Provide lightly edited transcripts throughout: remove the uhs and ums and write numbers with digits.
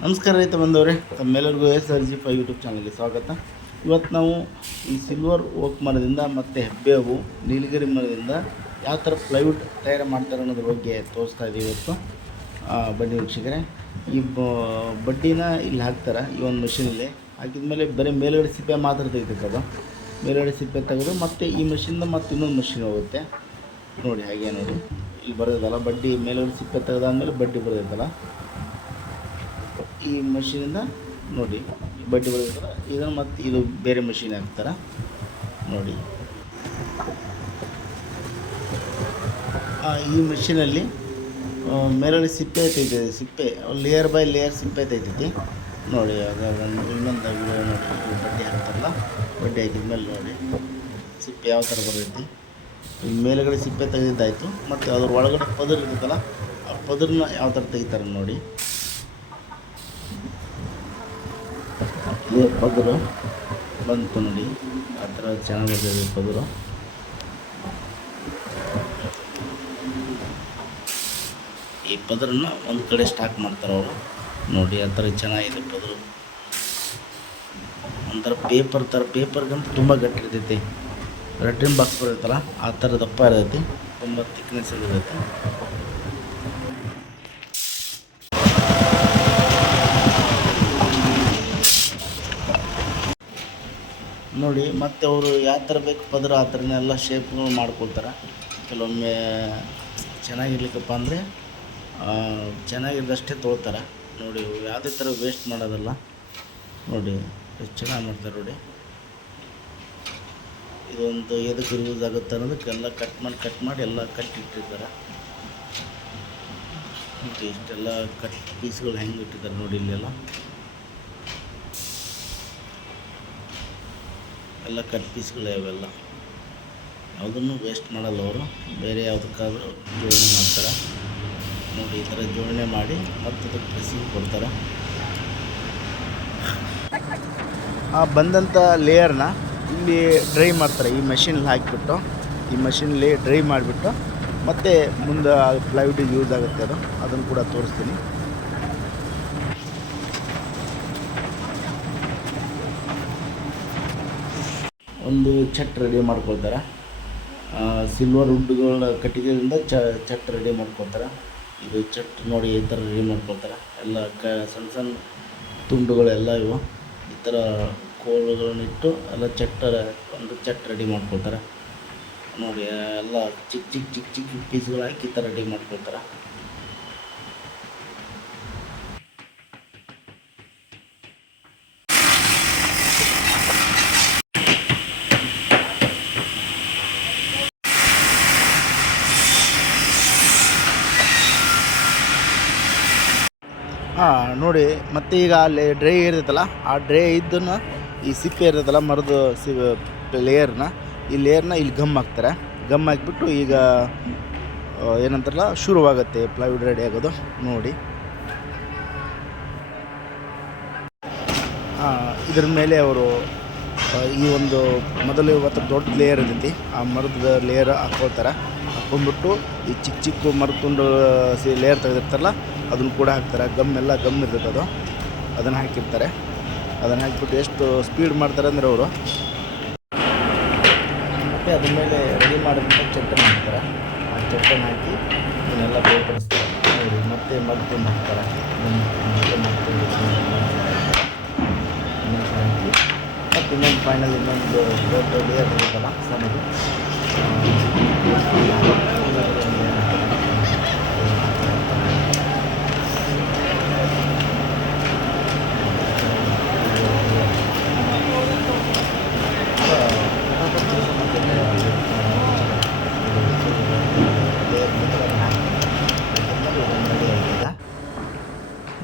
ನಮಸ್ಕಾರ ರೈತ ಬಂದವರೇ, ತಮ್ಮೆಲ್ಲರಿಗೂ SRG5 ಯೂಟ್ಯೂಬ್ ಚಾನಲ್ಗೆ ಸ್ವಾಗತ. ಇವತ್ತು ನಾವು ಈ ಸಿಲ್ವರ್ ಓಕ್ ಮರದಿಂದ ಮತ್ತು ಹೆಬ್ಬೇವು ನೀಲಗಿರಿ ಮರದಿಂದ ಯಾವ ಥರ ಪ್ಲೈವುಡ್ ತಯಾರು ಮಾಡ್ತಾರೆ ಅನ್ನೋದ್ರ ಬಗ್ಗೆ ತೋರಿಸ್ತಾ ಇದ್ದೀವಿ ಇವತ್ತು. ಬಡ್ಡಿ ವೀಕ್ಷಕರೇ, ಈ ಬಡ್ಡಿನ ಇಲ್ಲಿ ಹಾಕ್ತಾರೆ ಈ ಒಂದು ಮಷೀನಲ್ಲಿ. ಹಾಕಿದ್ಮೇಲೆ ಬರೀ ಮೇಲುಗಡೆ ಸಿಪ್ಪೆ ಮಾತ್ರ ತೆಗಿತೈತೆ. ಅದು ಮೇಲುಗಡೆ ಸಿಪ್ಪೆ ತೆಗೆದು ಮತ್ತು ಈ ಮಷಿನಿಂದ ಮತ್ತು ಇನ್ನೊಂದು ಮಷಿನ್ ಹೋಗುತ್ತೆ ನೋಡಿ. ಹಾಗೆ ನೋಡಿ, ಇಲ್ಲಿ ಬರೋದಲ್ಲ ಬಡ್ಡಿ, ಮೇಲುಗಡೆ ಸಿಪ್ಪೆ ತೆಗೆದಾದ್ಮೇಲೆ ಬಡ್ಡಿ ಬರೋದೈತಲ್ಲ, ಈ ಮಷೀನಿಂದ ನೋಡಿ ಈ ಬಡ್ಡಿ ಬರೋದಲ್ಲ. ಇದನ್ನು ಮತ್ತು ಇದು ಬೇರೆ ಮಷೀನ್ ಹಾಕ್ತಾರೆ ನೋಡಿ. ಈ ಮಷೀನಲ್ಲಿ ಮೇಲುಗಡೆ ಸಿಪ್ಪೆ ತೆಗಿತೈತೆ, ಸಿಪ್ಪೆ ಲೇಯರ್ ಬೈ ಲೇಯರ್ ಸಿಪ್ಪೆ ತೆಗಿತೈತಿ ನೋಡಿ. ಒಂದು ಇನ್ನೊಂದು ನೋಡಿ, ಬಡ್ಡಿ ಹಾಕ್ತಾರಲ್ಲ, ಬಡ್ಡಿ ಹಾಕಿದ್ಮೇಲೆ ನೋಡಿ ಸಿಪ್ಪೆ ಯಾವ ಥರ ಬರ್ತೈತಿ. ಈ ಮೇಲುಗಡೆ ಸಿಪ್ಪೆ ತೆಗೆದಿದ್ದಾಯಿತು, ಮತ್ತು ಅದ್ರ ಒಳಗಡೆ ಪದರ್ ಇರ್ತೈತಲ್ಲ, ಆ ಪದರನ್ನ ಯಾವ ಥರ ತೆಗಿತಾರೆ ನೋಡಿ. ಇದೇ ಪದರು ಬಂತು ನೋಡಿ, ಆ ಥರ ಚೆನ್ನಾಗಿ ಬರ್ತದೆ ಪದರು. ಈ ಪದರನ್ನ ಒಂದು ಕಡೆ ಸ್ಟಾಕ್ ಮಾಡ್ತಾರೆ ಅವರು ನೋಡಿ. ಆ ಥರ ಚೆನ್ನಾಗಿದೆ ಪದರು. ಒಂಥರ ಪೇಪರ್ಗಂತೂ ತುಂಬ ಗಟ್ಟಿ ಇರ್ತೈತಿ. ಲೆಟ್ರಿನ್ ಬಾಕ್ಸ್ ಬರುತ್ತಲ್ಲ ಆ ಥರ ದಪ್ಪ ಇರ್ತೈತಿ, ತುಂಬ ಥಿಕ್ನೆಸ್ ಇರ್ತೈತಿ ನೋಡಿ. ಮತ್ತು ಅವರು ಯಾವ ಥರ ಬೇಕು ಪದರು ಆ ಥರನೇ ಎಲ್ಲ ಶೇಪ್ಗಳು ಮಾಡ್ಕೊಳ್ತಾರೆ. ಕೆಲವೊಮ್ಮೆ ಚೆನ್ನಾಗಿರ್ಲಿಕ್ಕಪ್ಪ ಅಂದರೆ ಚೆನ್ನಾಗಿದ್ದಷ್ಟೇ ತೊಗೊಳ್ತಾರೆ ನೋಡಿ. ಯಾವುದೇ ಥರ ವೇಸ್ಟ್ ಮಾಡೋದಲ್ಲ ನೋಡಿ, ಎಷ್ಟು ಚೆನ್ನಾಗಿ ಮಾಡ್ತಾರೆ ನೋಡಿ. ಇದೊಂದು ಎದಕ್ಕೆ ಯೂಸ್ ಆಗುತ್ತೆ ಅನ್ನೋದಕ್ಕೆಲ್ಲ ಕಟ್ ಮಾಡಿ ಎಲ್ಲ ಕಟ್ಟಿಟ್ಟಿರ್ತಾರೆ ನೋಡಿ. ಇಷ್ಟೆಲ್ಲ ಕಟ್ ಪೀಸ್ಗಳು ಹೆಂಗೆ ಇಟ್ಟಿದ್ದಾರೆ ನೋಡಿ. ಇಲ್ಲೆಲ್ಲ ಎಲ್ಲ ಕಟ್ ಪೀಸ್ಗಳೇ ಅವೆಲ್ಲ, ಯಾವುದನ್ನು ವೇಸ್ಟ್ ಮಾಡಲ್ಲ ಅವರು. ಬೇರೆ ಯಾವುದಕ್ಕಾದರೂ ಜೋಡಣೆ ಮಾಡ್ತಾರೆ ನೋಡಿ. ಈ ಥರ ಜೋಡಣೆ ಮಾಡಿ ಮತ್ತು ಅದಕ್ಕೆ ಪ್ರೆಸ್ಸಿಂಗ್ ಕೊಡ್ತಾರೆ. ಆ ಬಂದಂಥ ಲೇಯರ್ನ ಇಲ್ಲಿ ಡ್ರೈ ಮಾಡ್ತಾರೆ. ಈ ಮಷಿನಲ್ಲಿ ಹಾಕಿಬಿಟ್ಟು, ಈ ಮಷಿನಲ್ಲಿ ಡ್ರೈ ಮಾಡಿಬಿಟ್ಟು ಮತ್ತು ಮುಂದೆ ಪ್ಲೈವುಡ್ಗೆ ಯೂಸ್ ಆಗುತ್ತೆ ಅದು, ಅದನ್ನು ಕೂಡ ತೋರಿಸ್ತೀನಿ. ಒಂದು ಚಟ್ ರೆಡಿ ಮಾಡ್ಕೊಳ್ತಾರೆ. ಸಿಲ್ವರ್ ವುಡ್ಗಳ ಕಟ್ಟಿಗೆಯಿಂದ ಚಟ್ ರೆಡಿ ಮಾಡ್ಕೊಳ್ತಾರೆ. ಇದು ಚಟ್ ನೋಡಿ, ಈ ಥರ ರೆಡಿ ಮಾಡ್ಕೊಳ್ತಾರೆ. ಎಲ್ಲ ಸಣ್ಣ ಸಣ್ಣ ತುಂಡುಗಳೆಲ್ಲ ಇವು ಈ ಥರ ಕೋಳುಗಳನ್ನಿಟ್ಟು ಎಲ್ಲ ಒಂದು ಚಟ್ ರೆಡಿ ಮಾಡ್ಕೊಳ್ತಾರೆ ನೋಡಿ. ಎಲ್ಲ ಚಿಕ್ಕ ಪೀಸ್ಗಳು ಹಾಕಿ ಈ ಥರ ರೆಡಿ ಮಾಡ್ಕೊಳ್ತಾರೆ. ನೋಡಿ. ಮತ್ತು ಈಗ ಅಲ್ಲಿ ಡ್ರೈ ಇರ್ತೈತಲ್ಲ, ಆ ಡ್ರೈ ಇದ್ದನ್ನು ಈ ಸಿಪ್ಪೆ ಇರ್ತೈತಲ್ಲ ಮರದ ಲೇಯರ್ನ, ಈ ಲೇಯರ್ನ ಇಲ್ಲಿ ಗಮ್ ಹಾಕ್ತಾರೆ. ಗಮ್ ಹಾಕಿಬಿಟ್ಟು ಈಗ ಏನಂತಾರಲ್ಲ ಶುರುವಾಗುತ್ತೆ ಪ್ಲೈವುಡ್ ರೆಡಿ ಆಗೋದು ನೋಡಿ. ಇದ್ರ ಮೇಲೆ ಅವರು ಈ ಒಂದು ಮೊದಲು ಇವತ್ತು ದೊಡ್ಡ ಲೇಯರ್ ಇರ್ತೈತಿ, ಆ ಮರದ ಲೇಯರ್ ಹಾಕ್ಕೊಳ್ತಾರೆ. ಹಾಕ್ಕೊಂಡ್ಬಿಟ್ಟು ಈ ಚಿಕ್ಕ ಮರದ ತುಂಡು ಲೇಯರ್ ತೆಗೆದಿರ್ತಾರಲ್ಲ ಅದನ್ನು ಕೂಡ ಹಾಕ್ತಾರೆ. ಗಮ್ ಇರ್ತೈತೆ ಅದು, ಅದನ್ನು ಹಾಕಿರ್ತಾರೆ. ಅದನ್ನು ಹಾಕಿಬಿಟ್ಟು ಎಷ್ಟು ಸ್ಪೀಡ್ ಮಾಡ್ತಾರೆ ಅಂದರೆ ಅವರು, ಮತ್ತು ಅದ್ರ ಮೇಲೆ ರೆಡಿ ಮಾಡಿಬಿಟ್ಟು ಚಟ್ಟನ್ನು ಹಾಕ್ತಾರೆ. ಆ ಚಟ್ಟನ್ನು ಹಾಕಿ ಇವನ್ನೆಲ್ಲ ಬೇರ್ಪಡಿಸ್ತಾರೆ ನೋಡಿ. ಮತ್ತೆ ಮದ್ದು ಹಾಕ್ತಾರೆ. ಹಾಕಿ ಮತ್ತು ಇನ್ನೊಂದು ಫೈನಲ್ ಇನ್ನೊಂದು ದೊಡ್ಡ ಲೇಯರ್ ಇರುತ್ತಲ್ಲ ಸಣ್ಣದು,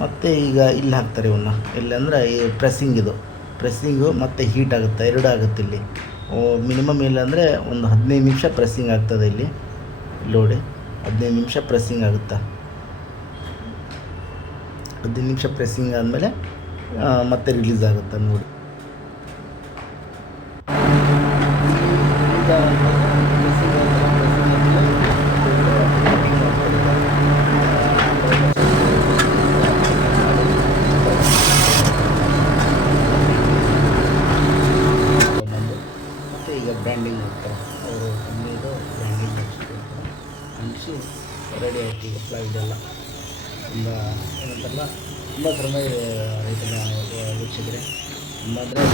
ಮತ್ತು ಈಗ ಇಲ್ಲಿ ಹಾಕ್ತಾರೆ ಇವನ್ನ. ಇಲ್ಲಿ ಅಂದರೆ ಈ ಪ್ರೆಸ್ಸಿಂಗು ಮತ್ತು ಹೀಟ್ ಆಗುತ್ತೆ, ಎರಡು ಆಗುತ್ತೆ ಇಲ್ಲಿ. ಮಿನಿಮಮ್ ಇಲ್ಲ ಅಂದರೆ ಒಂದು 15 ನಿಮಿಷ ಪ್ರೆಸ್ಸಿಂಗ್ ಆಗ್ತದೆ ಇಲ್ಲಿ ನೋಡಿ. 15 ನಿಮಿಷ ಪ್ರೆಸ್ಸಿಂಗ್ ಆಗುತ್ತೆ. 15 ನಿಮಿಷ ಪ್ರೆಸ್ಸಿಂಗ್ ಆದಮೇಲೆ ಮತ್ತೆ ರಿಲೀಸ್ ಆಗುತ್ತೆ ನೋಡಿ. ತುಂಬ ಏನಂತಾರಲ್ಲ ತುಂಬ ಶ್ರಮ ಇದೆ ರೈತನ ವೀಕ್ಷಕರೇ. ತುಂಬ ಅಂದರೆ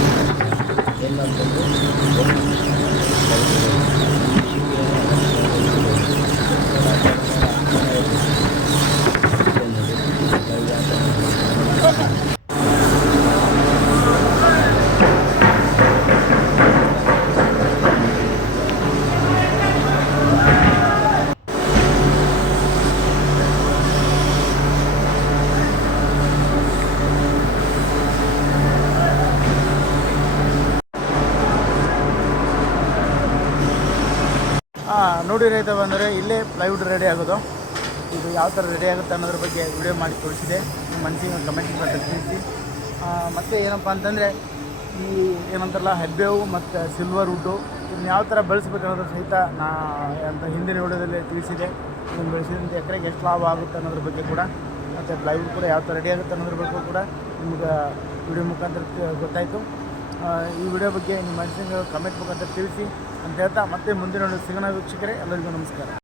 ನೋಡಿ ರೈತ ಬಂದರೆ ಇಲ್ಲೇ ಪ್ಲೈವುಡ್ ರೆಡಿ ಆಗೋದು. ಇದು ಯಾವ ಥರ ರೆಡಿ ಆಗುತ್ತೆ ಅನ್ನೋದ್ರ ಬಗ್ಗೆ ವಿಡಿಯೋ ಮಾಡಿ ತೋರಿಸಿದೆ. ನಿಮ್ಮ ಮನಸ್ಸಿಗೆ ಕಮೆಂಟ್ ಮಾಡಿ ತಿಳಿಸಿ. ಮತ್ತು ಏನಪ್ಪ ಅಂತಂದರೆ ಈ ಏನಂತಾರಲ್ಲ ಹೆಬ್ಬೇವು ಮತ್ತು ಸಿಲ್ವರ್ ವುಡ್ಡು ಇದನ್ನ ಯಾವ ಥರ ಬೆಳೆಸ್ಬೇಕು ಅನ್ನೋದ್ರ ಸಹಿತ ಅಂತ ಹಿಂದಿನ ವಿಡಿಯೋದಲ್ಲಿ ತಿಳಿಸಿದೆ. ಇದನ್ನು ಬೆಳೆಸಿದಂಥ ಎಕರೆಗೆ ಎಷ್ಟು ಲಾಭ ಆಗುತ್ತೆ ಅನ್ನೋದ್ರ ಬಗ್ಗೆ ಕೂಡ, ಮತ್ತು ಪ್ಲೈವುಡ್ ಕೂಡ ಯಾವ ಥರ ರೆಡಿ ಆಗುತ್ತೆ ಅನ್ನೋದ್ರ ಬಗ್ಗೆ ಕೂಡ ನಿಮ್ಗೆ ವಿಡಿಯೋ ಮುಖಾಂತರ ಗೊತ್ತಾಯಿತು. ಈ ವಿಡಿಯೋ ಬಗ್ಗೆ ನಿಮ್ಮ ಮನಸ್ಸಿಗೆ ಕಮೆಂಟ್ ಮುಖಾಂತರ ತಿಳಿಸಿ ಅಂತ ಹೇಳ್ತಾ ಮತ್ತೆ ಮುಂದಿನ ಸಿಗೋಣ ವೀಕ್ಷಕರೇ. ಎಲ್ಲರಿಗೂ ನಮಸ್ಕಾರ.